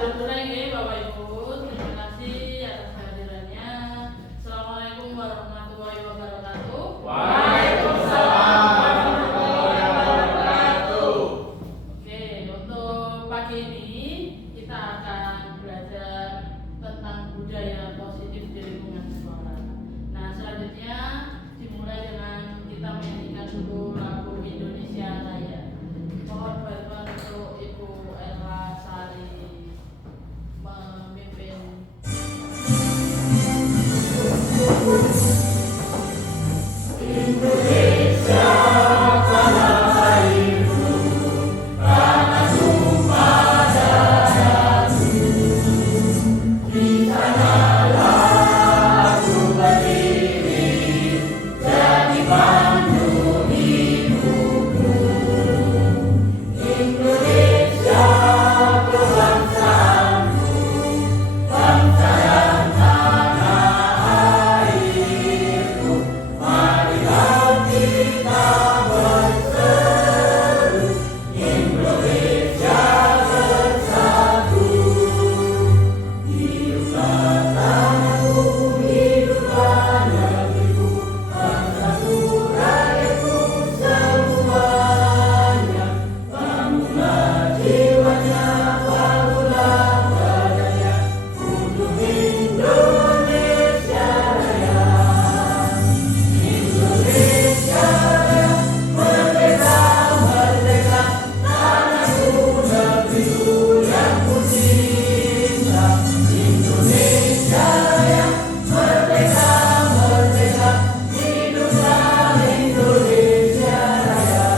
Saudara Bapak Ibu, terima kasih atas kehadirannya. Assalamualaikum warahmatullahi wabarakatuh. Waalaikumsalam warahmatullahi wabarakatuh. Oke, untuk pagi ini kita akan belajar tentang budaya positif di lingkungan sekolah. Nah, selanjutnya dimulai dengan kita menyanyikan dulu lagu Indonesia Raya. Mohon bantuan untuk Ibu Ella Sari memimpin. Indonesia tanah airku, tanah tumpah darahku. Di sanalah aku berdiri, jadi pandu hidupku. Indonesia kebangsaanku, bangsa dan tanah airku. Marilah kita berseru, Indonesia bersatu. Hiduplah tanahku, hiduplah negeriku, bangsaku, rakyatku semuanya. Bangunlah jiwanya, bangunlah badannya, untuk Indonesia Raya. Indonesia Raya, merdeka, merdeka, tanahku, negeriku yang ku cinta. Indonesia Raya, merdeka, merdeka, hiduplah Indonesia Raya.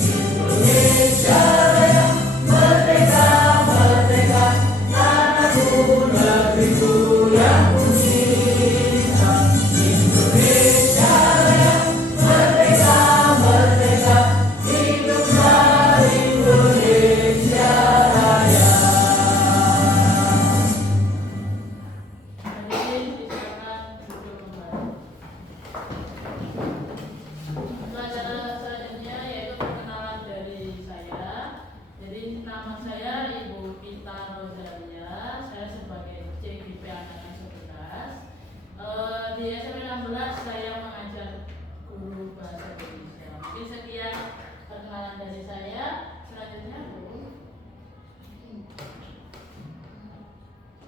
Indonesia Raya, merdeka, merdeka, tanahku, negeriku yang ku cinta. Indonesia Raya, merdeka, merdeka, hiduplah Indonesia Raya. Hadirin silakan duduk kembali. Pelajaran selanjutnya yaitu perkenalan dari saya. Jadi nama saya Ibu Pita Rosalia. Saya sebagai CGP Angkatan 11. Di SMP 16 saya mengajar guru bahasa Indonesia. Mungkin sekian perkenalan dari saya. Selanjutnya Bu.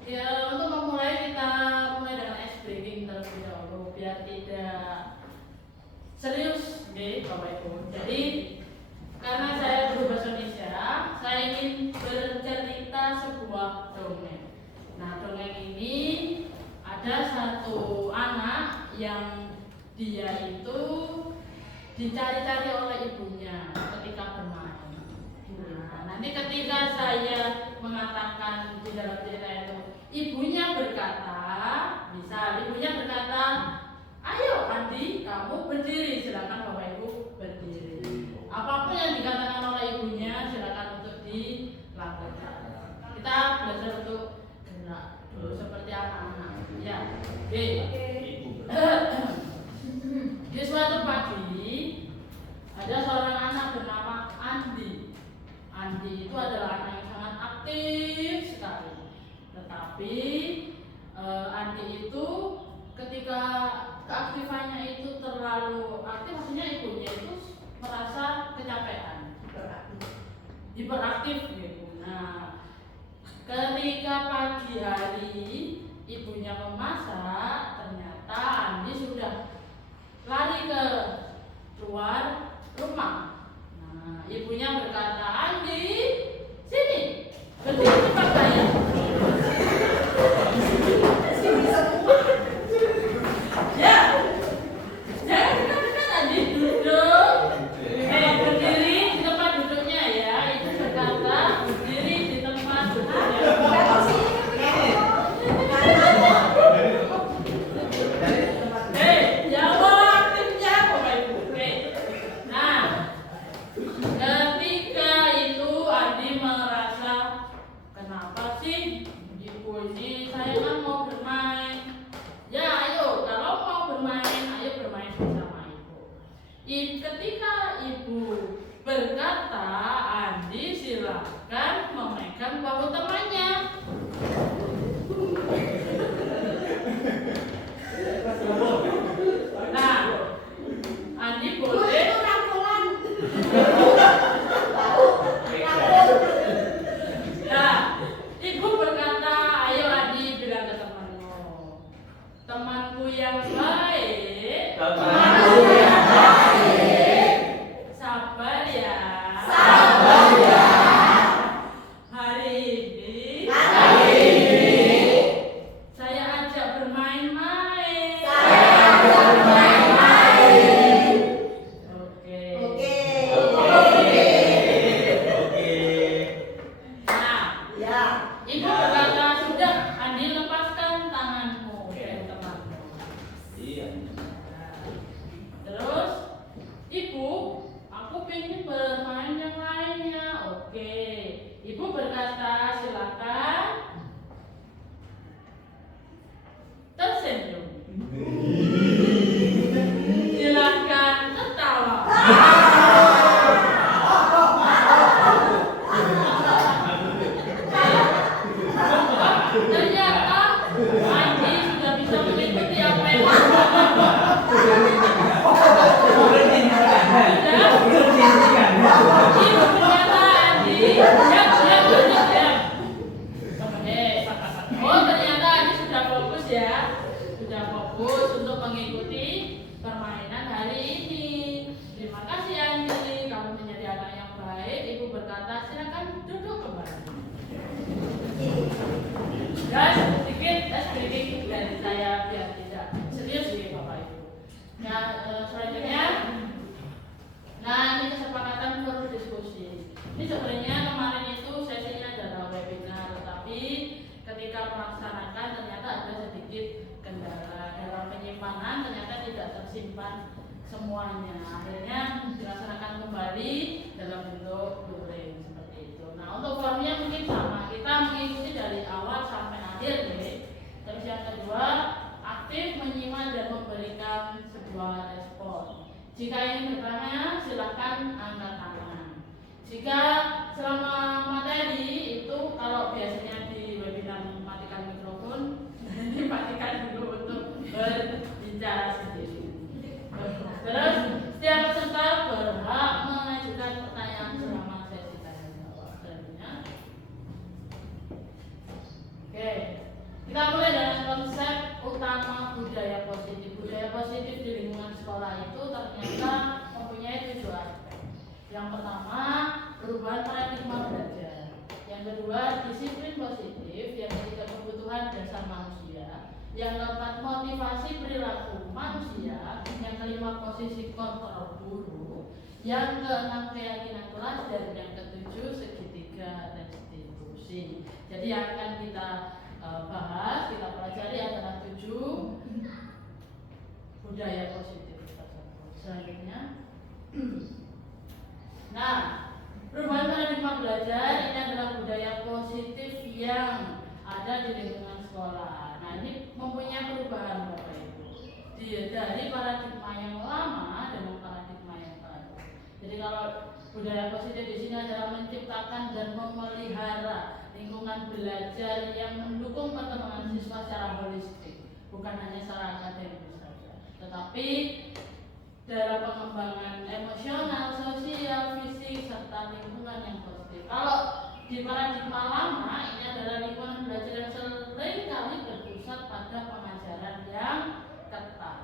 Ya, untuk memulai kita mulai dengan ice breaking terlebih dahulu biar tidak serius, oke, Bapak Ibu. Jadi karena saya guru bahasa Indonesia, saya ingin bercerita sebuah dongeng. Nah, dongeng ini ada satu anak yang dia itu dicari-cari oleh ibunya ketika bermain. Nah, nanti ketika saya mengatakan di dalam cerita itu, ibunya berkata, misal ibunya berkata, ayo Andi, kamu berdiri, silakan Bapak Ibu berdiri. Apapun yang dikatakan oleh ibunya, silakan untuk dilakukan. Kita belajar untuk gerak dulu seperti anak-anak. Ya, oke. Di suatu pagi ada seorang anak bernama Andi. Andi itu adalah anak yang sangat aktif sekali. Tetapi Andi itu ketika keaktifannya itu terlalu aktif, maksudnya ibunya itu merasa kecapean, hiperaktif gitu. Nah, ketika pagi hari ibunya memasak, ternyata Andi sudah lari ke luar rumah. Nah, ibunya berkata, Andi, sini, berdiri cepat saya. Ya, jangan dekat-dekat, Andi, duduk. Berdiri di tempat duduknya ya. Ibu berkata, berdiri di tempat duduknya. Jawab aktifnya Bapak Ibu. Oke. Nah, ketika itu Adi merasa, kenapa sih ibu ini, saya kan mau bermain. Ya ayo, kalau mau bermain, ayo bermain bersama ibu. Ketika ibu berkata, Andi silakan memegang bahu tahu temannya. Nah, Andi boleh. Nah, ibu berkata, ayo Andi bilang ke temanmu, temanku yang baik, sabar ya. Hari ini saya ajak bermain-main. Oke. Nah, ibu berkata, sudah, Andi lepaskan tanganmu dari temanmu. Terus, ibu, aku pengen bermain yang lainnya. Oke, ibu berkata, silakan. Tersenyum. Silakan ketawa. Ternyata Andi sudah bisa mengikuti apa yang ibu berkata, Andi, diam. Oh, ternyata Andi sudah fokus ya, sudah fokus untuk mengikuti permainan hari ini. Terima kasih Andi, kamu menjadi anak yang baik. Ibu berkata, silakan duduk kembali. Dan sedikit breaking dari saya biar tidak serius ya Bapak Ibu. Nah, selanjutnya, ini kesepakatan berdiskusi. Ini sebenarnya kemarin itu sesinya adalah webinar, tetapi ketika melaksanakan ternyata ada sedikit kendala dalam penyimpanan, ternyata tidak tersimpan semuanya. Akhirnya dilaksanakan kembali dalam bentuk luring seperti itu. Nah, untuk formnya mungkin sama, kita mengikuti dari awal sampai akhir deh. Terus yang kedua, aktif menyimak dan memberikan sebuah respon. Jika ingin bertanya, silakan angkat tangan. Jika selama materi itu, kalau biasanya di webinar matikan mikrofon, dimatikan dulu untuk berbicara sendiri. Terus setiap peserta berhak mengajukan pertanyaan selama sesi tanya jawab. Selanjutnya, oke, kita mulai dengan konsep utama budaya positif. Budaya positif di lingkungan sekolah itu ternyata mempunyai 7 aspek. Yang pertama, perubahan paradigma belajar. Yang kedua, disiplin positif. Yang ketiga, kebutuhan dasar manusia. Yang keempat, motivasi perilaku manusia. Yang kelima, posisi kontrol guru. Yang keenam, keyakinan kelas. Dan yang ketujuh, segitiga restitusi. Jadi yang akan kita bahas, kita pelajari adalah 7 budaya positif tersebut. Selanjutnya, nah, perubahan paradigma belajar ini adalah budaya positif yang ada di lingkungan sekolah. Nah, ini mempunyai perubahan Bapak Ibu dari paradigma yang lama dengan paradigma yang baru. Jadi kalau budaya positif di sini adalah menciptakan dan memelihara lingkungan belajar yang mendukung perkembangan siswa secara holistik, bukan hanya secara akademis saja, tetapi dalam pengembangan emosional, sosial, fisik, serta lingkungan yang positif. Kalau di paradigma lama, ini adalah lingkungan belajar yang seringkali berpusat pada pengajaran yang ketat.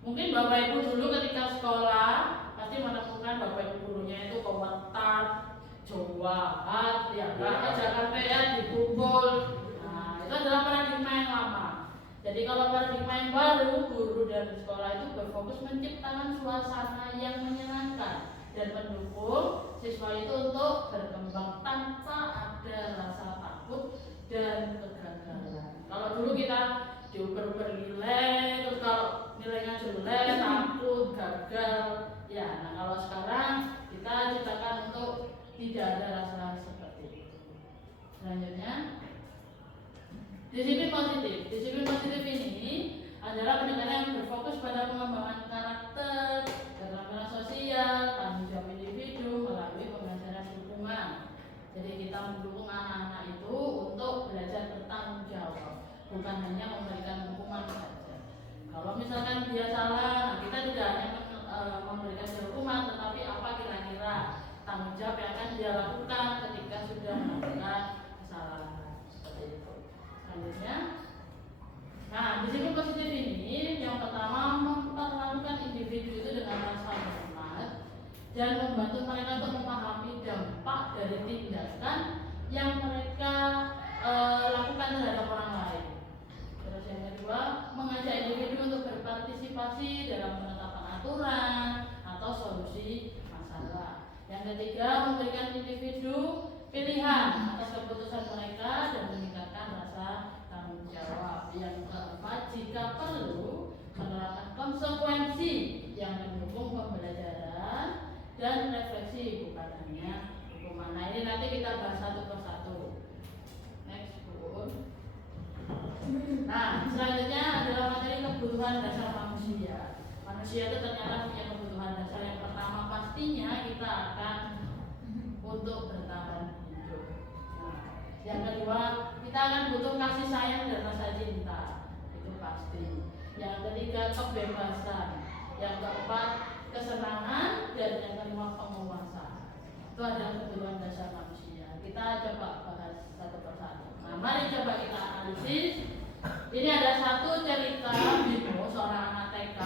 Mungkin Bapak Ibu dulu ketika sekolah pasti menemukan Bapak Ibu gurunya itu kewentar, jahat, ya Jakarta ya dipukul. Nah, itu adalah paradigma yang lama. Jadi kalau paradigma yang baru, guru dan sekolah itu berfokus menciptakan suasana yang menyenangkan dan mendukung siswa itu untuk berkembang tanpa ada rasa takut dan kegagalan. Kalau dulu kita diuber-uber nilai, terus kalau nilainya jelek, takut, gagal. Ya, nah kalau sekarang kita ciptakan untuk tidak ada rasa seperti itu. Selanjutnya, disiplin positif. Disiplin positif ini adalah pendekatan yang berfokus pada pengembangan karakter, keterampilan sosial, tanggung jawab individu melalui pembelajaran lingkungan. Jadi kita mendukung anak-anak itu bukan hanya memberikan hukuman saja. Kalau misalkan dia salah, nah kita tidak hanya memberikan dia hukuman, tetapi apa kira-kira tanggung jawab yang akan dia lakukan ketika sudah melakukan kesalahan seperti itu. Selanjutnya, nah disiplin positif ini yang pertama memperlakukan individu itu dengan rasa hormat dan membantu mereka untuk memahami dampak dari tindakan yang mereka lakukan terhadap orang lain. Terus yang kedua, mengajak individu untuk berpartisipasi dalam penetapan aturan atau solusi masalah. Yang ketiga, memberikan individu pilihan atas keputusan mereka dan meningkatkan rasa tanggung jawab. Yang keempat, jika perlu menerapkan konsekuensi yang mendukung pembelajaran dan refleksi, bukan hanya hukuman. Nah ini nanti kita bahas satu persatu. Next, Bu. Nah, selanjutnya adalah materi kebutuhan dasar manusia. Manusia itu ternyata punya kebutuhan dasar. Yang pertama pastinya kita akan untuk bertahan hidup. Nah, yang kedua kita akan butuh kasih sayang dan rasa cinta, itu pasti. Yang ketiga kebebasan. Yang keempat kesenangan dan yang kelima penguasaan. Itu adalah kebutuhan dasar manusia. Kita coba bahas satu persatu. Nah, mari coba kita analisis. Ini ada satu cerita Bimo, seorang anak TK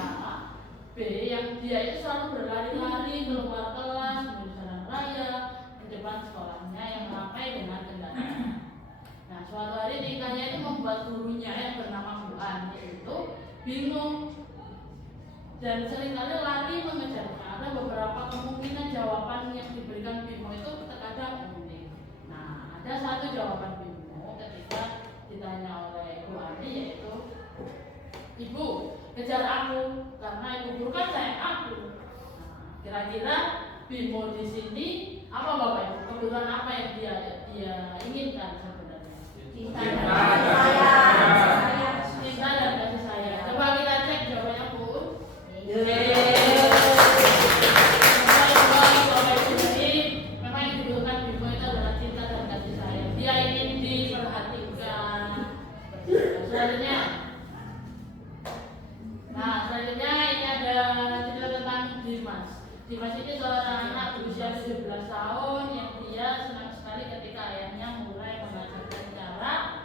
B yang dia itu selalu berlari-lari keluar kelas menuju jalan raya di depan sekolahnya yang ramai dengan kendaraan. Nah, suatu hari tingkahnya itu membuat gurunya yang bernama Bu Ani itu bingung dan seringkali lari mengejarnya. Ada beberapa kemungkinan jawaban yang diberikan Bimo itu terkadang unik. Nah, ada satu jawaban Bimo ketika ditanya oleh Bu Ani, yaitu, "Ibu, kejar aku karena ibu guru kan sayang aku." Nah, kira-kira Bimo di sini apa Bapak Ibu? Kebutuhan apa yang dia inginkan sebenarnya? Cinta dan kasih sayang. Coba kita cek jawabannya, Bu. Memang yang dibutuhkan Bimo itu adalah cinta dan kasih sayang. Dia ingin diperhatikan. Selanjutnya, ini ada cerita tentang Dimas. Dimas ini seorang anak berusia 17 tahun yang dia senang sekali ketika ayahnya mulai mengajarkan cara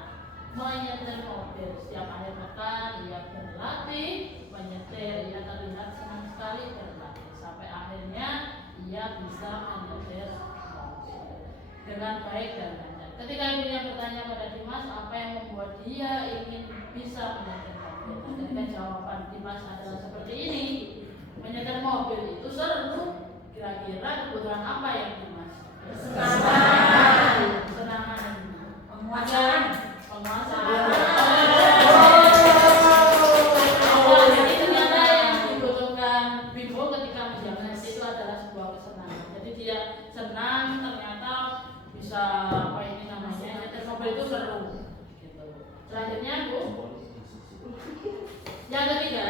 menyetir mobil. Setiap akhir pekan ia berlatih menyetir. Ia terlihat senang sekali berlatih sampai akhirnya ia bisa menyetir mobil dengan baik dan lancar. Ketika ibunya bertanya pada Dimas apa yang membuat dia ingin bisa menyetir mobil, ketika jawaban Dimas adalah seperti ini, menyetir mobil itu seru. Kira-kira kebutuhan apa yang Dimas? Kesenangan, penguasaan. Jadi ternyata yang dibutuhkan Bimo ketika menjalani itu adalah sebuah kesenangan. Jadi dia senang ternyata bisa nyetir mobil itu seru. Gitu. Selanjutnya, Bu. Yang ketiga,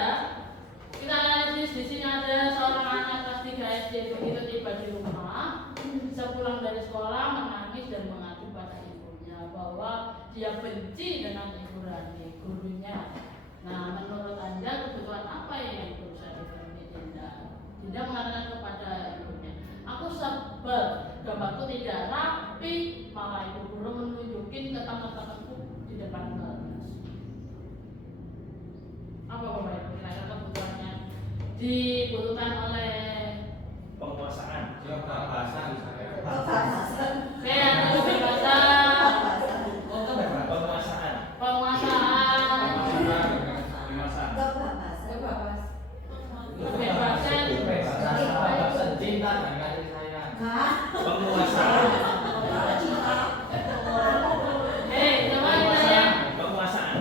kita analisis di sini ada seorang anak kelas 3 SD. Begitu tiba di rumah, sepulang dari sekolah menangis dan mengadu pada ibunya bahwa dia benci dengan Ibu Rani, gurunya. Nah, menurut Anda kebutuhan apa yang berusaha dipenuhi Dinda? Dinda mengatakan kepada ibunya, "Aku sebel, gambarku tidak rapi, malah ibu guru menunjukin ke teman-temanku di depan kelas." Apa Bapak Ibu kira-kira kebutuhannya dibutuhkan oleh penguasaan, kebebasan, kebebasan, kebebasan, cinta dan kasih sayang. penguasaan, coba kita penguasaan.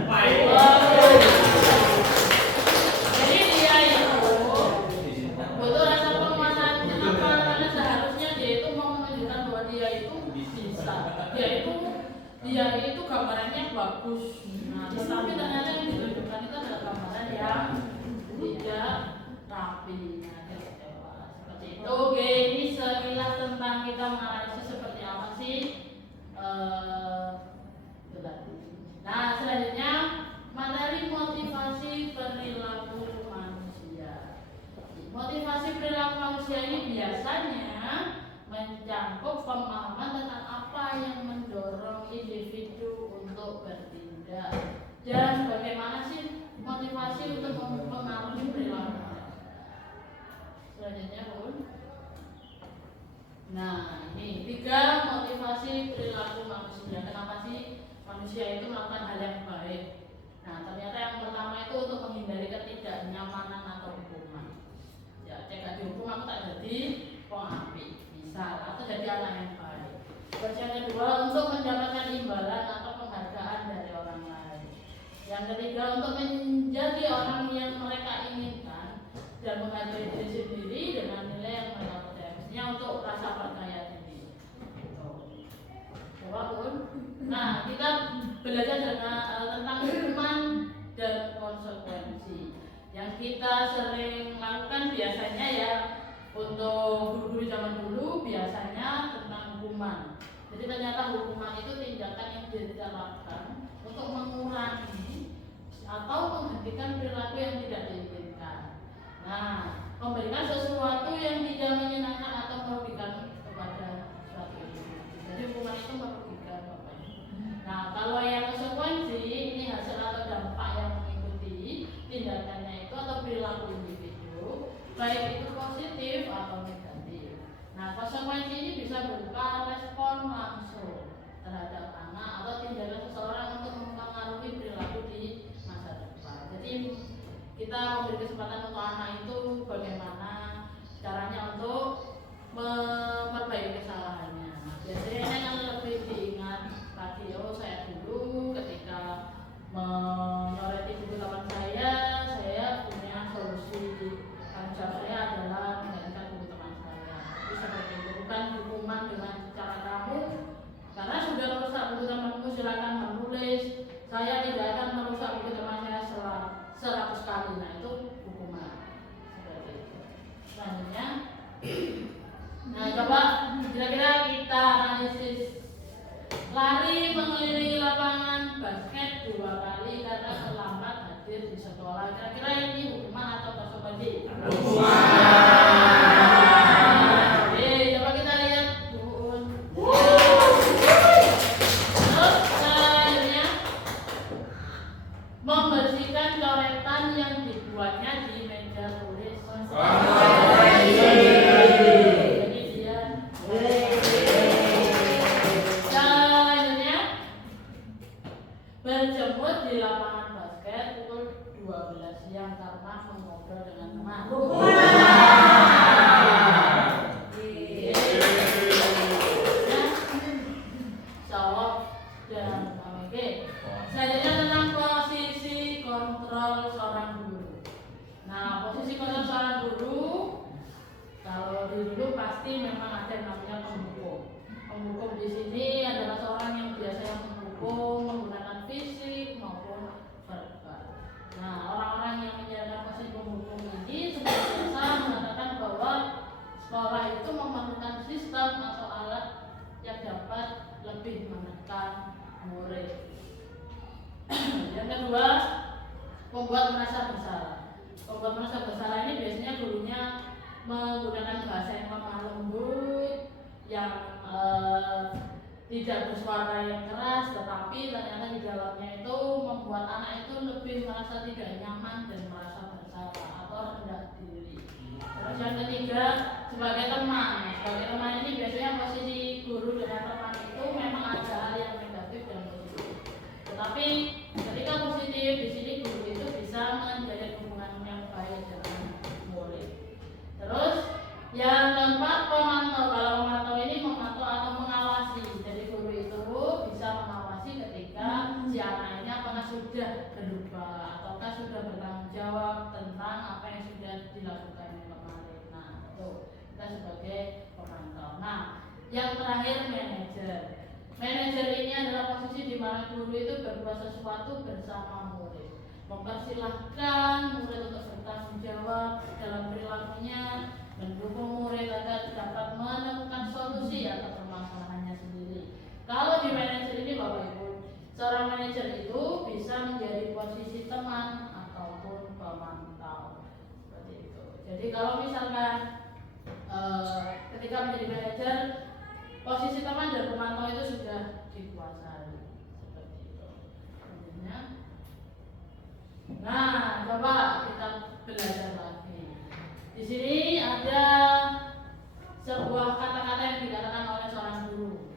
Jadi dia itu butuh rasa penguasaan. Kenapa? Karena seharusnya dia itu mau menunjukkan bahwa dia itu bisa. Dia itu gambarannya bagus. Nah, tetapi ternyata yang ditunjukkan itu adalah gambaran yang tidak rapi. Nah, seperti itu. Oke, ini sekilas tentang kita menganalisis seperti apa sih itu tadi. Nah, selanjutnya perilaku manusia. Kenapa sih manusia itu melakukan hal yang baik? Nah, ternyata yang pertama itu untuk menghindari ketidaknyamanan atau hukuman. Ya, jika dihukum aku tak jadi pengapi, misal, atau jadi anak yang baik. Terus yang kedua untuk mendapatkan imbalan atau penghargaan dari orang lain. Yang ketiga untuk menjadi orang yang mereka inginkan dan menghargai diri sendiri dengan nilai yang mereka percaya. Maksudnya untuk rasa percaya diri. Walaupun, nah kita belajar tentang hukuman dan konsekuensi. Yang kita sering lakukan biasanya ya untuk guru-guru zaman dulu biasanya tentang hukuman. Jadi ternyata hukuman itu tindakan yang diterapkan untuk mengurangi atau menghentikan perilaku yang tidak diinginkan. Nah, memberikan sesuatu yang tidak menyenangkan atau merugikan kepada suatu individu. Jadi hukuman itu merugikan Bapak. Nah, kalau yang konsekuensi ini hasil atau dampak yang mengikuti tindakannya itu atau perilaku individu, baik itu positif atau negatif. Nah, konsekuensi ini bisa berupa respon langsung terhadap anak atau tindakan seseorang untuk mempengaruhi perilaku di masa depan. Jadi kita memberi kesempatan untuk anak itu bagaimana caranya untuk memperbaiki kesalahannya. Nah, biasanya ini kan lebih diingat tadi, oh saya dulu ketika menyoroti buku teman saya punya solusi. Tanggung jawab saya adalah menggantikan buku teman saya. Itu seperti itu, bukan hukuman dengan cara kamu karena sudah merusak buku temanmu silakan menulis. Saya tidak akan merusak buku teman saya 100 kali. Nah itu hukuman seperti itu. Selanjutnya, nah coba kira-kira kita analisis lari mengelilingi lapangan basket 2 kali karena terlambat hadir di sekolah. Kira-kira ini hukuman atau konsekuensi? Oke, coba kita lihat buun. Terus selanjutnya membersihkan coretan yang dibuatnya di meja tulis. Jadi dia berjemur di lapangan basket pukul 12 siang karena mengobrol dengan teman. Jawab dan oke. Selanjutnya tentang posisi kontrol seorang guru. Nah, posisi kontrol seorang guru kalau di dulu pasti memang ada yang namanya penghukum. Penghukum di sini adalah seorang yang biasanya menghukum menggunakan fisik maupun verbal. Nah, orang-orang yang menjalankan posisi penghukum ini seperti biasa mengatakan bahwa sekolah itu memerlukan sistem atau alat yang dapat lebih menekan murid. Yang kedua, membuat merasa bersalah. Membuat merasa bersalah ini biasanya gurunya menggunakan bahasa yang lemah lembut, yang tidak bersuara yang keras, tetapi ternyata di dalamnya itu membuat anak itu lebih merasa tidak nyaman dan merasa bersalah atau rendah diri. Terus yang ketiga, sebagai teman. Sebagai teman ini biasanya posisi guru dengan teman itu memang ada hal yang negatif dan positif. Tetapi ketika positif di sini guru itu bisa menjalin hubungan yang baik dengan murid. Terus yang keempat, pemantau. Kalau pemantau ini memantau atau mengawasi. Jadi guru itu bisa mengawasi ketika si anak ini apakah sudah berubah ataukah sudah bertanggung jawab tentang apa yang sudah dilakukan kemarin. Nah, itu kita sebagai pemantau. Nah, yang terakhir manajer. Manajer ini adalah posisi di mana guru itu berbuat sesuatu bersama murid, mempersilahkan murid untuk bertanggung jawab dalam perilakunya, mendukung murid agar dapat menemukan solusi atas permasalahannya sendiri. Kalau di manajer ini Bapak Ibu, seorang manajer itu bisa menjadi posisi teman ataupun pemantau. Seperti itu. Jadi kalau misalkan ketika menjadi manajer, posisi teman dan pemantau itu sudah dikuasai. Seperti itu. Nah, coba kita belajar lagi. Di sini ada sebuah kata-kata yang dikatakan oleh seorang guru.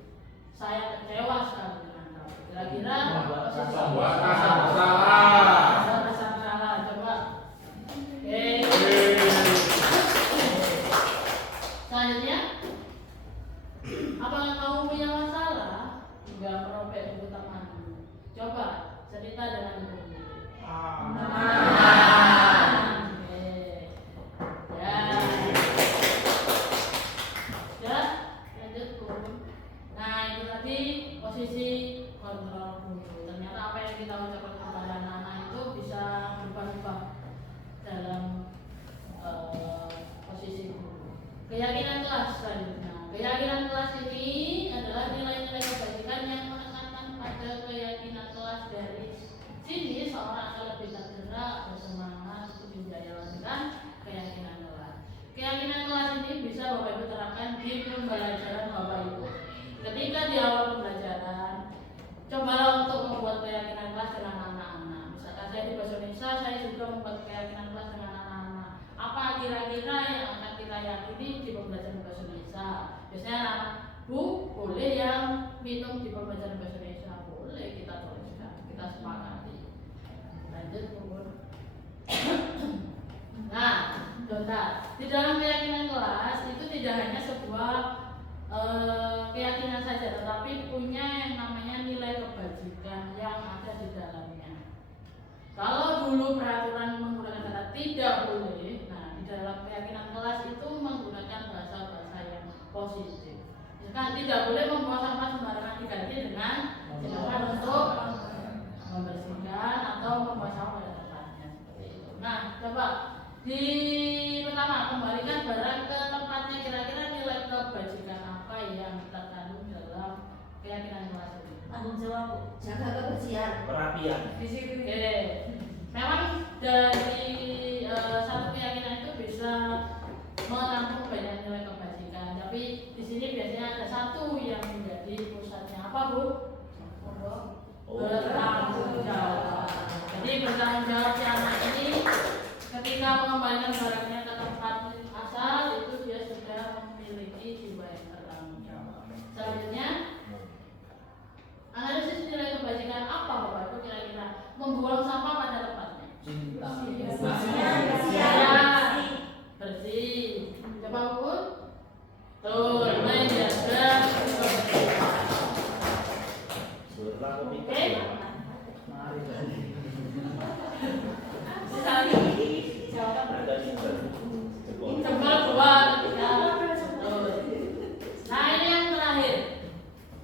saya kecewa sekali dengan kamu. Kira-kira posisi Membuat rasa bersalah. rasa bersalah. Coba. Oke. Selanjutnya, apakah kamu punya masalah hingga merobek buku temanmu? Coba cerita dengan ibu. Oke. Ya. Ya, lanjut Bu. Nah, itu tadi posisi kontrol dulu. Ternyata apa yang kita ucapkan kepada anak-anak itu bisa berubah-ubah dalam posisi guru. Keyakinan kelas selanjutnya. Keyakinan kelas ini adalah nilai-nilai kebajikan yang menekankan pada keyakinan kelas. Dari sini seorang akan lebih tergerak, bersemangat untuk menjalankan keyakinan kelas. Keyakinan kelas ini bisa Bapak Ibu terapkan di pembelajaran Bapak Ibu. Ketika di awal pembelajaran, cobalah untuk membuat keyakinan kelas dengan anak-anak. Misalkan saya di bahasa Indonesia, saya juga membuat keyakinan kelas dengan anak-anak. Apa kira-kira yang akan kita yakini di pembelajaran bahasa Indonesia? Biasanya anak Bu, boleh yang minum di pembelajaran bahasa Indonesia? Boleh, kita tuliskan, kita sepakati. Lanjut Bu. Nah, Dota, di dalam keyakinan kelas itu tidak hanya sebuah keyakinan saja, tetapi punya yang namanya nilai kebajikan yang ada di dalamnya. Kalau dulu peraturan menggunakan kata tidak boleh, nah di dalam keyakinan kelas itu menggunakan bahasa-bahasa yang positif. Misalkan tidak boleh membuang sampah sembarangan, diganti dengan silakan untuk membersihkan atau membuang sampah pada tempatnya, seperti itu. Nah, coba di pertama, kembalikan barang ke tempatnya. Kira-kira nilai kebajikan apa yang terkandung dalam keyakinan kelas ini? Tanggung jawab, jaga kebersihan. Perapian. Oke, memang dari satu keyakinan itu bisa menampung banyak nilai kebajikan. Tapi di sini biasanya ada satu yang menjadi pusatnya. Apa Bu? Bertanggung jawab. Jadi bertanggung jawab si anak ini ketika mengembalikan barangnya ke tempat asal itu dia sudah memiliki jiwa yang bertanggung jawab. Selanjutnya, analisis nilai kebajikan apa Bapak Ibu kira-kira? Membuang sampah pada tempatnya. Cinta. Bersih. Coba Bu. Tuh, menjaga kebersihan. Berlaku Oke. pikir. Mari tadi. Ada cinta. Coba dua, tiga. Nah, ini yang terakhir.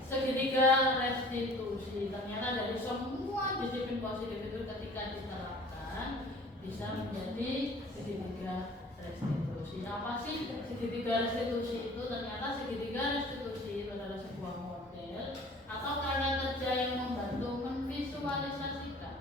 Segitiga restitusi. Ternyata dari semua disiplin positif itu ketika diterapkan bisa menjadi segitiga restitusi. Apa sih segitiga restitusi itu? Ternyata segitiga restitusi itu adalah sebuah model atau karya kerja yang membantu memvisualisasikan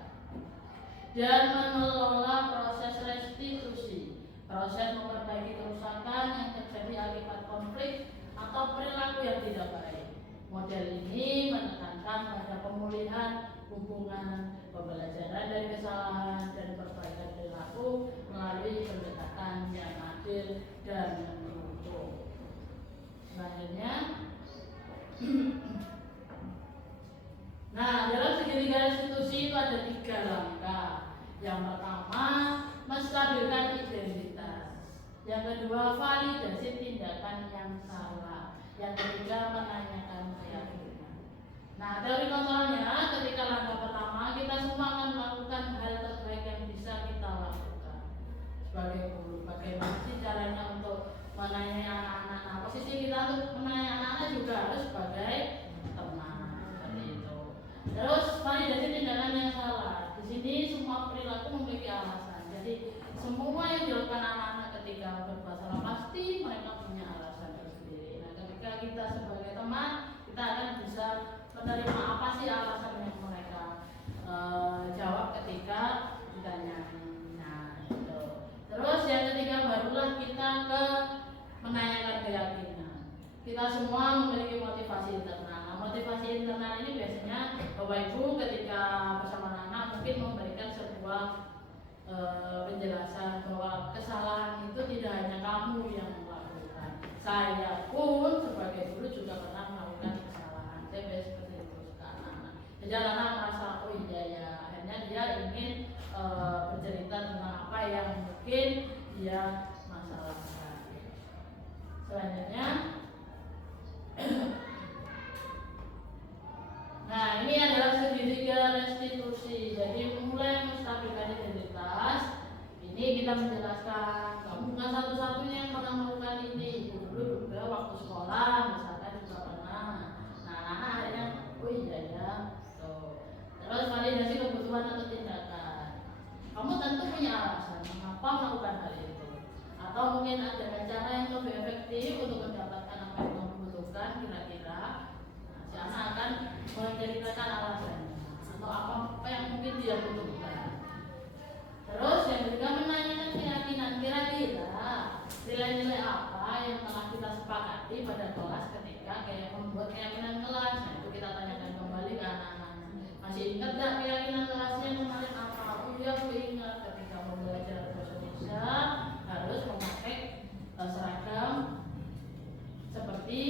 dan mengelola proses restitusi, proses memperbaiki kerusakan yang terjadi akibat konflik atau perilaku yang tidak baik. Model ini menekankan pada pemulihan hubungan, pembelajaran dari kesalahan, dan perbaikan perilaku melalui pendekatan yang adil dan mendukung. Selanjutnya, nah dalam segitiga restitusi itu ada 3 langkah. Yang pertama, menstabilkan identitas. Yang kedua, validasi tindakan yang salah. Yang ketiga, menanyakan keyakinan. Nah, teori kontrolnya ketika langkah pertama kita semua akan melakukan hal terbaik yang bisa kita lakukan sebagai guru. Bagaimana sih caranya untuk menanyai anak-anak? Nah, posisi kita untuk menanyai anak-anak juga harus sebagai teman, seperti itu. Terus validasi tindakan yang salah. Di sini semua perilaku memiliki alasan. Jadi semua yang dilakukan anak-anak ketika berbuat salah pasti mereka punya alasan tersendiri. Nah, ketika kita sebagai teman kita akan bisa menerima apa sih alasan yang mereka jawab ketika ditanyai. Nah, itu. Terus yang ketiga barulah kita ke menanyakan keyakinan. Kita semua memiliki motivasi internal. Nah, motivasi internal ini biasanya Bapak Ibu ketika bersama anak-anak mungkin memberikan sebuah penjelasan bahwa kesalahan itu tidak hanya kamu yang melakukan. Saya pun sebagai guru juga pernah melakukan kesalahan. Saya Jadi anak merasa oh iya ya, akhirnya dia ingin bercerita tentang apa yang mungkin dia masalahkan. Selanjutnya, nah ini adalah segitiga restitusi. Jadi mulai menstabilkan identitas. Ini kita menjelaskan bukan satu-satunya yang pernah melakukan ini. Dulu juga waktu sekolah misalkan juga pernah. Nah anak akhirnya oh iya ya. Terus validasi kebutuhan atau tindakan. Kamu tentu punya alasan mengapa melakukan hal itu. Atau mungkin ada cara yang lebih efektif untuk mendapatkan apa yang kamu butuhkan kira-kira. Nah, si anak akan menceritakan alasannya atau apa yang mungkin dia butuhkan. Terus yang ketiga menanyakan keyakinan kira-kira nilai-nilai apa yang telah kita sepakati pada kelas ketika kayak membuat keyakinan kelas. Nah itu kita tanyakan kembali ke anak-anak. Masih ingat gak keyakinan kelasnya kemarin apa? Oh iya aku ingat ketika mau belajar bahasa Indonesia harus memakai seragam seperti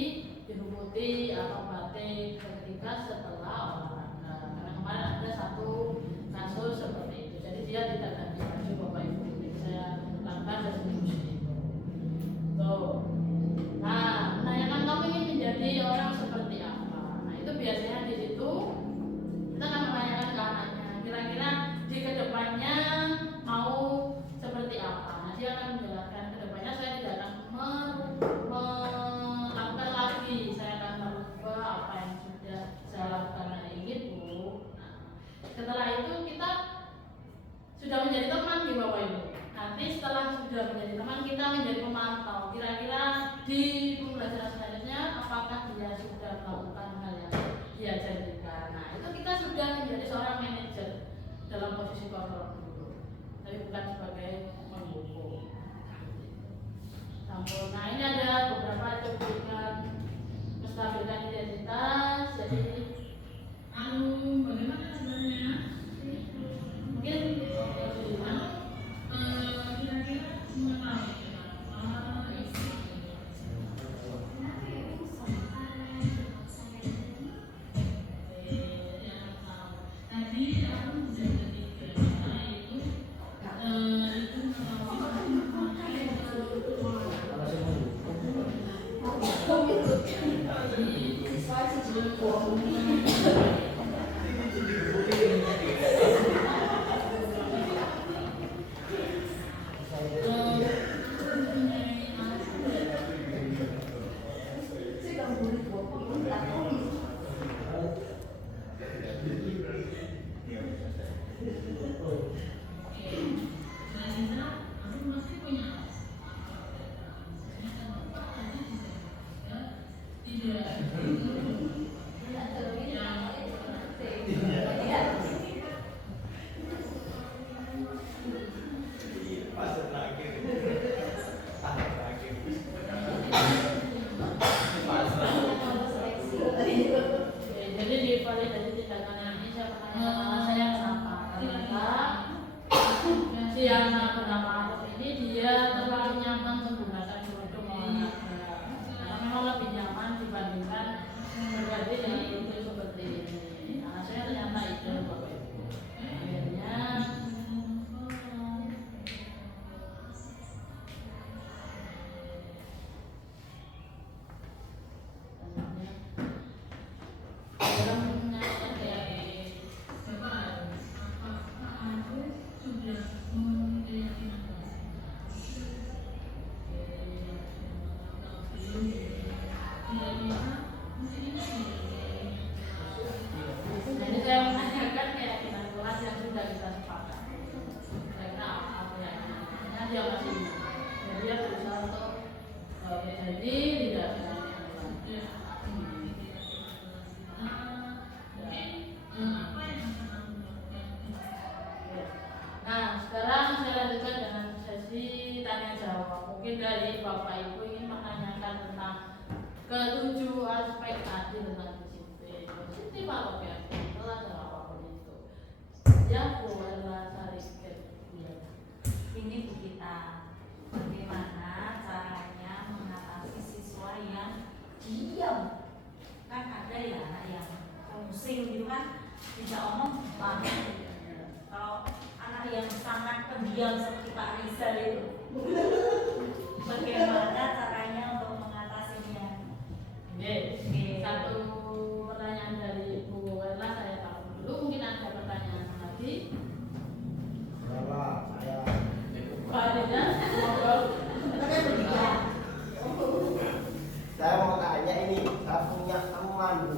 biru putih atau batik ketika setelah olahraga. Karena kemarin ada satu kasus seperti itu. Jadi dia tidak ganti baju Bapak Ibu. Jadi saya lakukan restitusi itu. Tuh. Nah, menanyakan kamu ingin menjadi orang seperti apa? Nah itu biasanya di situ kita akan menanyakan ke anaknya. Kira-kira di kedepannya mau seperti apa? Nah dia akan menjelaskan kedepannya saya tidak akan melakukan lagi. Saya akan merubah apa yang sudah saya lakukan hari ini Bu. Nah, setelah itu kita sudah menjadi teman di Bapak Ibu. Nanti setelah sudah menjadi teman kita menjadi pemantau. Kira-kira di pembelajaran selanjutnya apakah dia sudah melakukan hal yang dia janjikan. Nah itu kita sudah menjadi seorang manajer dalam posisi kontrol dulu. Tapi bukan sebagai penghukum. Nah ini ada beberapa cuplikan menstabilkan identitas. Jadi bagaimana sebenarnya? Mungkin kira-kira mengetahui tadi aku sudah ketiga itu ketujuh aspek tadi tentang disiplin. Positif atau negatif adalah apapun itu. Ya, buatlah cari Ini Bu kita, bagaimana caranya mengatasi siswa yang diam? Kan ada ya anak yang pusing gitu kan, tidak omong banget. Kalau anak yang sangat pendiam seperti Pak Rizal itu, bagaimana caranya untuk mengatasinya? Oke, satu pertanyaan dari Bu Erla saya tahu dulu. Mungkin ada pertanyaan lagi. Pak Rizal, monggo. Saya mau tanya ini, saya punya teman Bu.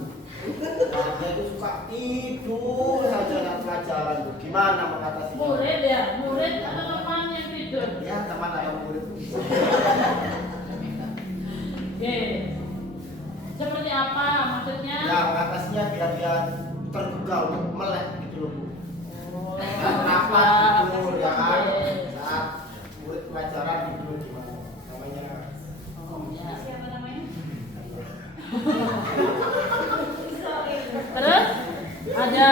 Nah, dia itu suka tidur saja dalam pelajaran Bu. Gimana mengatasinya? Murid ya, murid atau teman yang tidur? Ya teman atau murid. Oke, seperti apa maksudnya? Ya mengatasinya biar dia tergugah untuk melek gitu loh Bu. Oh, Kenapa tidur ya kan? Oke. Saat murid pelajaran tidur gimana? Namanya Oh, ya. Siapa namanya? Terus ada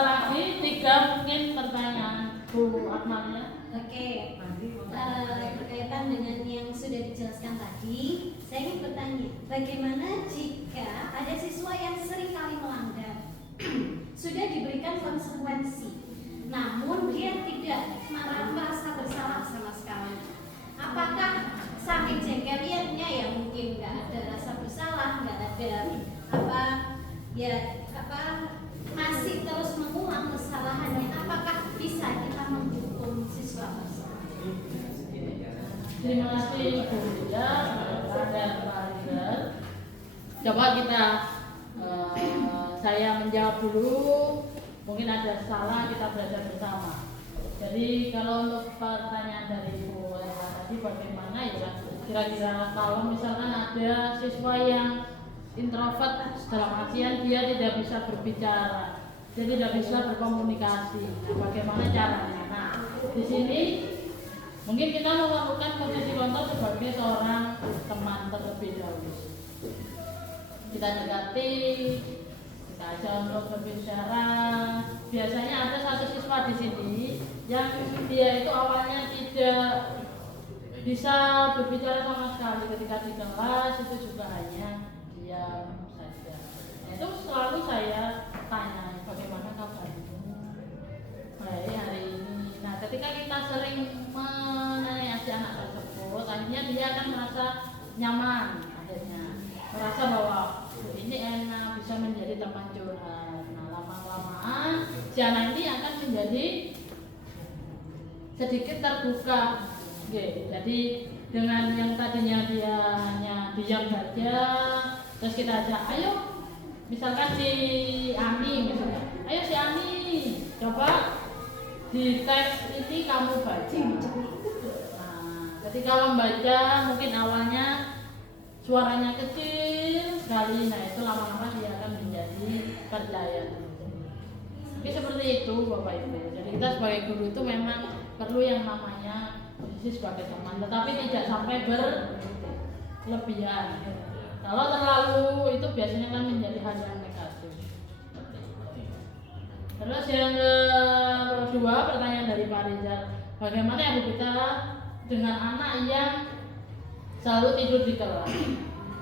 lagi 3 mungkin pertanyaan Bu Akmal ya. Oke, berkaitan dengan yang sudah dijelaskan tadi, saya ingin bertanya, bagaimana jika ada siswa yang sering kali melanggar, sudah diberikan konsekuensi, namun dia tidak merasa bersalah sama sekali? Apakah saking jengkelnya ya mungkin nggak ada rasa bersalah, nggak ada masih terus mengulang kesalahannya? Apakah bisa kita menghukum siswa tersebut? Terima kasih Bu Lia dan Pak Rizal. Coba kita saya menjawab dulu. Mungkin ada salah, kita belajar bersama. Jadi kalau untuk pertanyaan dari Bu Lia tadi bagaimana ya? Kira-kira kalau misalkan ada siswa yang introvert dalam artian dia tidak bisa berbicara, dia tidak bisa berkomunikasi. Nah, bagaimana caranya? Nah, di sini mungkin kita melakukan posisi kontrol sebagai seorang teman terlebih dahulu. Kita dekati, kita ajak untuk berbicara. Biasanya ada satu siswa di sini yang dia itu awalnya tidak bisa berbicara sama sekali ketika di kelas, itu juga hanya diam saja. Nah, itu selalu saya tanya, bagaimana kabarmu? Baik hari ini. Nah, ketika kita sering menanyai anak tersebut, akhirnya dia akan merasa nyaman, akhirnya merasa bahwa ini enak, bisa menjadi teman curhat. Nah, lama-lamaan si anak ini akan menjadi sedikit terbuka. Oke, jadi dengan yang tadinya dia hanya diam saja, terus kita ajak, ayo, misalkan si Ani misalnya, ayo si Ani, coba di teks ini kamu baca. Nah, ketika membaca mungkin awalnya suaranya kecil sekali, nah itu lama-lama dia akan menjadi percaya. Jadi seperti itu Bapak Ibu. Jadi kita sebagai guru itu memang perlu yang namanya posisi sebagai teman, tetapi tidak sampai berlebihan. Kalau terlalu itu biasanya kan menjadi hal yang negatif. Terus yang kedua pertanyaan dari Pak Rizal, bagaimana ya Bu kita dengan anak yang selalu tidur di kelas?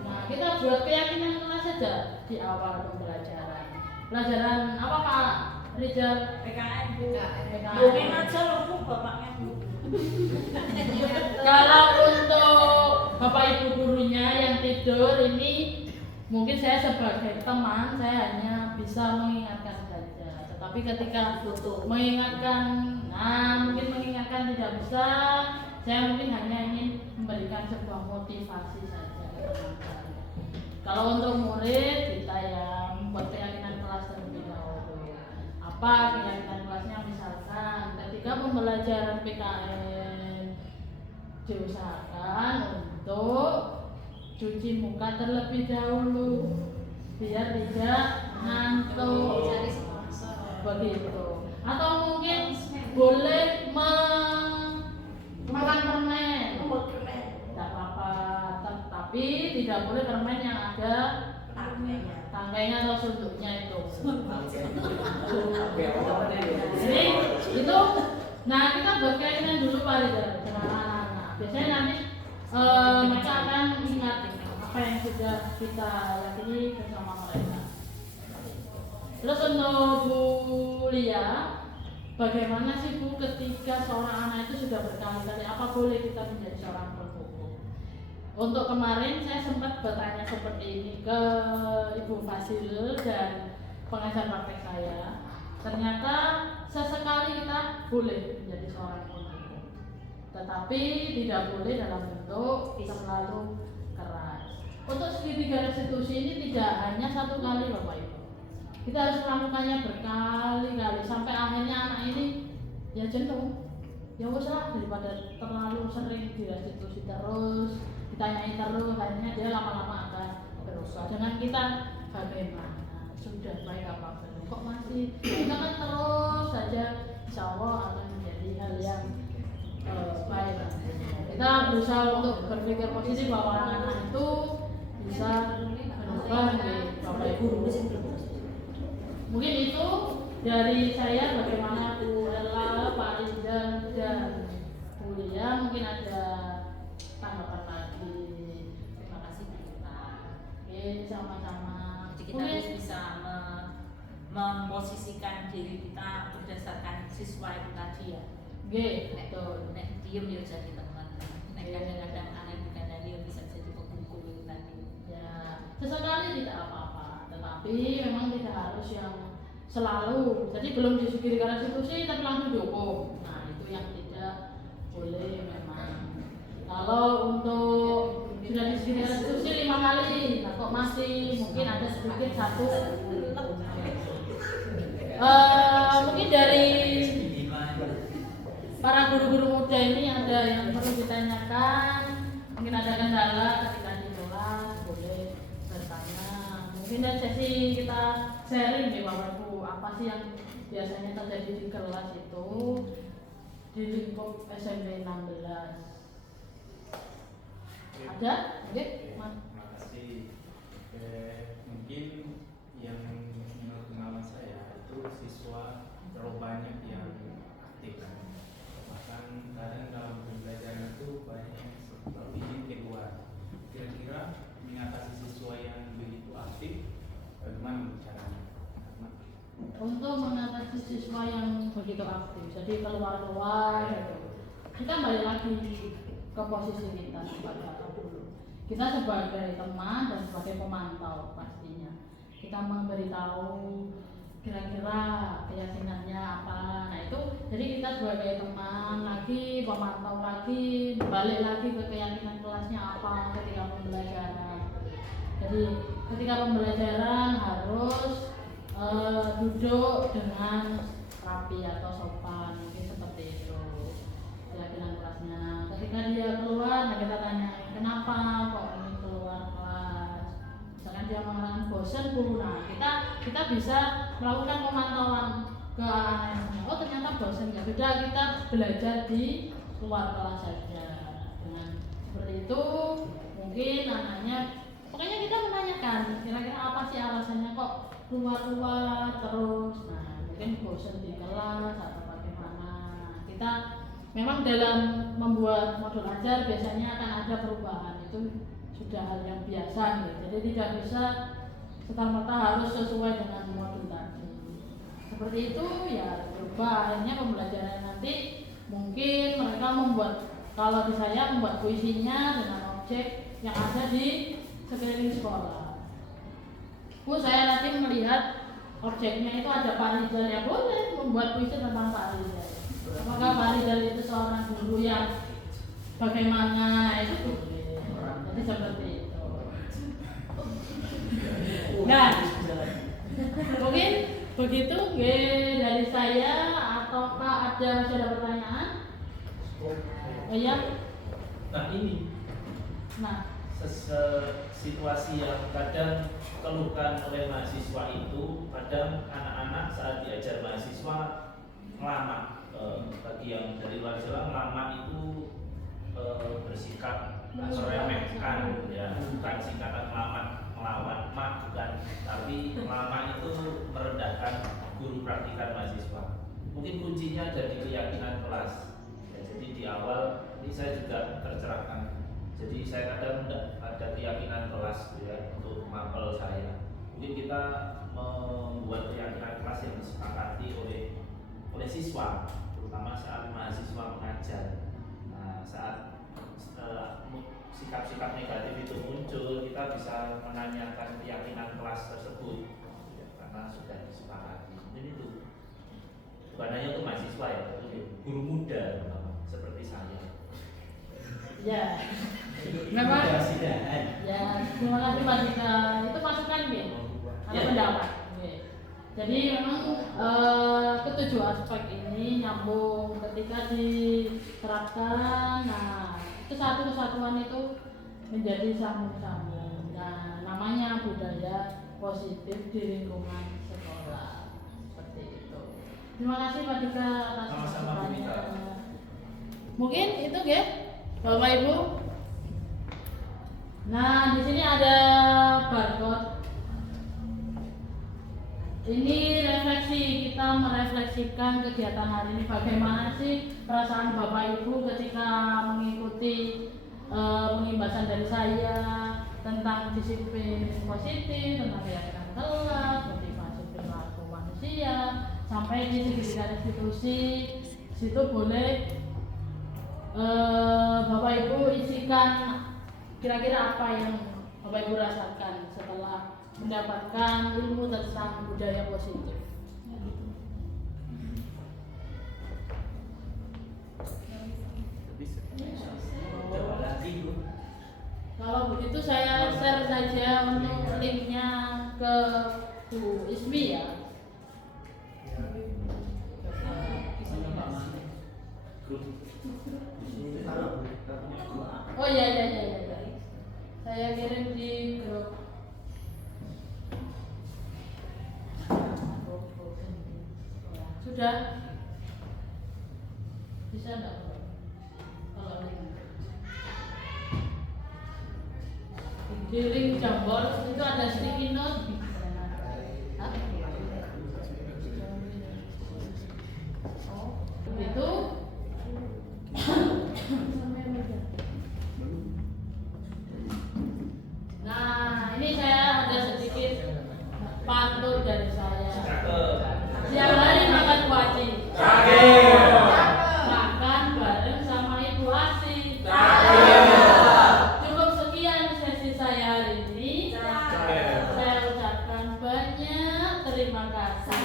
Nah, kita buat keyakinan kelas saja di awal pembelajaran. Pelajaran apa Pak Rizal? PKN Bu. PKN. Mungkin aja loh Bu, bapaknya Bu. Kalau untuk Bapak Ibu gurunya yang tidur ini, mungkin saya sebagai teman saya hanya bisa mengingatkan saja. Tetapi ketika mengingatkan, nah mungkin mengingatkan tidak bisa, saya mungkin hanya ingin memberikan sebuah motivasi saja ke teman-teman. Kalau untuk murid kita yang membuat keyakinan kelas terlebih dahulu. Apa keyakinan kelasnya? Misalkan ketika pembelajaran PKN diusahakan untuk cuci muka terlebih dahulu biar tidak ngantuk, Cari sponsor. begitu. Atau mungkin boleh makan permen, tidak apa-apa, tapi tidak boleh permen yang ada tangkainya atau sunduknya itu. Jadi itu, nah kita buat keyakinan dulu Pak Rizal dengan anak-anak. Biasanya nanti mereka akan ingat apa yang sudah kita yakini bersama mereka. Terus untuk Bu Lia, bagaimana sih Bu ketika seorang anak itu sudah berkali-kali apa boleh kita menjadi seorang penghukum? Untuk kemarin saya sempat bertanya seperti ini ke Ibu Fasil dan pengajar praktek saya. Ternyata sesekali kita boleh menjadi seorang penghukum, tetapi tidak boleh dalam bentuk terlalu keras. Untuk segitiga restitusi ini tidak hanya satu kali Bapak Ibu. Kita harus melakukannya berkali-kali sampai akhirnya anak ini ya jenuh. Ya wes lah, daripada terlalu sering direstitusi terus, ditanyain terus, akhirnya dia lama-lama akan berusaha. Dengan kita bagaimana? Sudah baik apa belum? Kok masih? Kita kan terus saja, insya Allah akan menjadi hal yang baik. Kita berusaha untuk berpikir positif bahwa anak-anak itu bisa berubah di Bapak Ibu. Mungkin itu dari saya, bagaimana Bu Ella, Pak Rizal, dan Bu Lia. Mungkin ada tanggapan lagi. Terima kasih Bu Rita. Oke, sama-sama. Jadi kita harus bisa memposisikan diri kita berdasarkan siswa itu tadi ya. Oke, betul. Nek diem ya jadi teman. Nek kadang-kadang anak bukan tadi ya bisa jadi penghukum itu tadi. Ya, sesekali tidak apa-apa, tetapi memang tidak harus yang selalu. Jadi belum disegitiga restitusi tapi langsung dihukum. Nah, itu yang tidak boleh memang. Kalau untuk sudah disegitiga restitusi 5 kali, nah kok masih mungkin ada sedikit satu. Mungkin dari para guru-guru muda ini ada yang perlu ditanyakan. Mungkin ada kendala ketika di kelas, boleh bertanya. Mungkin dari sesi kita sharing nih Bapak Ibu, apa sih yang biasanya terjadi di kelas itu di lingkup SMP 16. Ada? Oke, Mas. Terima kasih. Mungkin yang menurut pengalaman saya itu siswa terlalu banyak yang aktif kan. Bahkan kadang dalam pembelajaran itu banyak yang selalu ingin keluar. Kira-kira mengatasi siswa yang begitu aktif bagaimana caranya? Untuk mengatasi siswa yang begitu aktif, jadi keluar-keluar gitu. Kita balik lagi ke posisi kita sebagai guru. Kita sebagai teman dan sebagai pemantau pastinya. Kita memberitahu kira-kira keyakinannya apa. Nah itu, jadi kita sebagai teman lagi, pemantau lagi, balik lagi ke keyakinan kelasnya apa ketika pembelajaran. Jadi ketika pembelajaran harus duduk dengan rapi atau sopan, mungkin seperti itu keyakinan kelasnya. Ketika dia keluar, nah kita tanya kenapa kok ingin keluar kelas. Misalkan dia mengatakan bosan Bu, nah kita bisa melakukan pemantauan ke anak-anaknya. Oh ternyata bosan, ya sudah kita belajar di luar kelas saja. Dengan seperti itu mungkin anaknya, pokoknya kita menanyakan kira-kira apa sih alasannya kok keluar-keluar terus. Nah mungkin bosan di kelas atau bagaimana. Kita memang dalam membuat modul ajar biasanya akan ada perubahan, itu sudah hal yang biasa gitu. Jadi tidak bisa serta-merta harus sesuai dengan modul tadi. Seperti itu ya berubah. Akhirnya pembelajaran nanti mungkin mereka membuat, kalau di saya membuat puisinya dengan objek yang ada di sekeliling sekolah. Bu, saya nanti melihat objeknya itu ada Pak Rizal, ya boleh membuat puisi tentang Pak Rizal. Apakah Pak Rizal itu seorang guru yang bagaimana, itu boleh. Jadi seperti itu. Nah, mungkin begitu dari saya, ataukah ada sudah pertanyaan? Oh iya. Nah ini, Nah, situasi yang kadang keluhkan oleh mahasiswa itu, kadang anak-anak saat diajar mahasiswa ngelamar. Bagi yang dari luar Jawa, ngelamar itu bersikap meremehkan, ya, bukan singkatan melawan, bukan, tapi ngelamar itu merendahkan guru praktikan mahasiswa. Mungkin kuncinya ada di keyakinan kelas. Ya, jadi di awal ini saya juga tercerahkan. Jadi saya kadang ada keyakinan kelas ya, untuk mapel saya. Mungkin kita membuat keyakinan kelas yang disepakati oleh siswa, terutama saat mahasiswa mengajar. Nah, saat sikap-sikap negatif itu muncul, kita bisa menanyakan keyakinan kelas tersebut, ya, karena sudah disepakati. Mungkin itu bukan hanya untuk mahasiswa ya, tapi guru muda seperti saya. Ya, memang. Ya, terima kasih Pak Dika. Itu masukan ya, ada pendapat. Oke. Jadi memang ketujuh aspek ini nyambung ketika diterapkan. Nah, itu satu kesatuan itu menjadi sambung-sambung. Nah, namanya budaya positif di lingkungan sekolah. Seperti itu. Terima kasih Pak Dika atas Sama-sama, Bu Dika. masukannya. Mungkin itu ya, Bapak Ibu. Nah, di sini ada barcode. Ini refleksi, kita merefleksikan kegiatan hari ini. Bagaimana sih perasaan Bapak Ibu ketika mengikuti pengimbasan dari saya tentang disiplin positif, tentang keyakinan kelas, motivasi perilaku manusia, sampai di segitiga restitusi. Situ boleh Bapak Ibu isikan kira-kira apa yang Bapak Ibu rasakan setelah mendapatkan ilmu tentang budaya positif. Coba lagi Bu. Kalau begitu saya share saja untuk linknya ke Bu Ismi ya. Oh iya. Saya kirim di grup. Sudah? Bisa enggak? Kalau di link Jambor itu ada sticky note. Hah? Oh, begitu. Nah, ini saya ada sedikit pantun dari saya. Siang hari makan kuaci. Makan bareng sama Ibu Asi. Cukup sekian sesi saya hari ini. Saya ucapkan banyak terima kasih.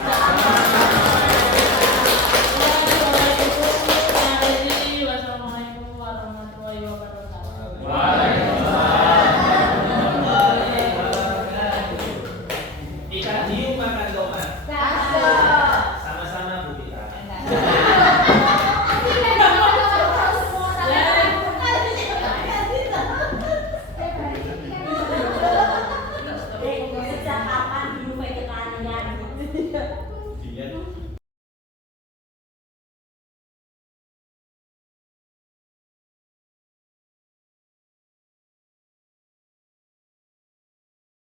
Wassalamualaikum warahmatullahi wabarakatuh. Ikan hiu makan tomat. Sama-sama Bu Dika. Sejak kapan hidup vegetarian? Dilihat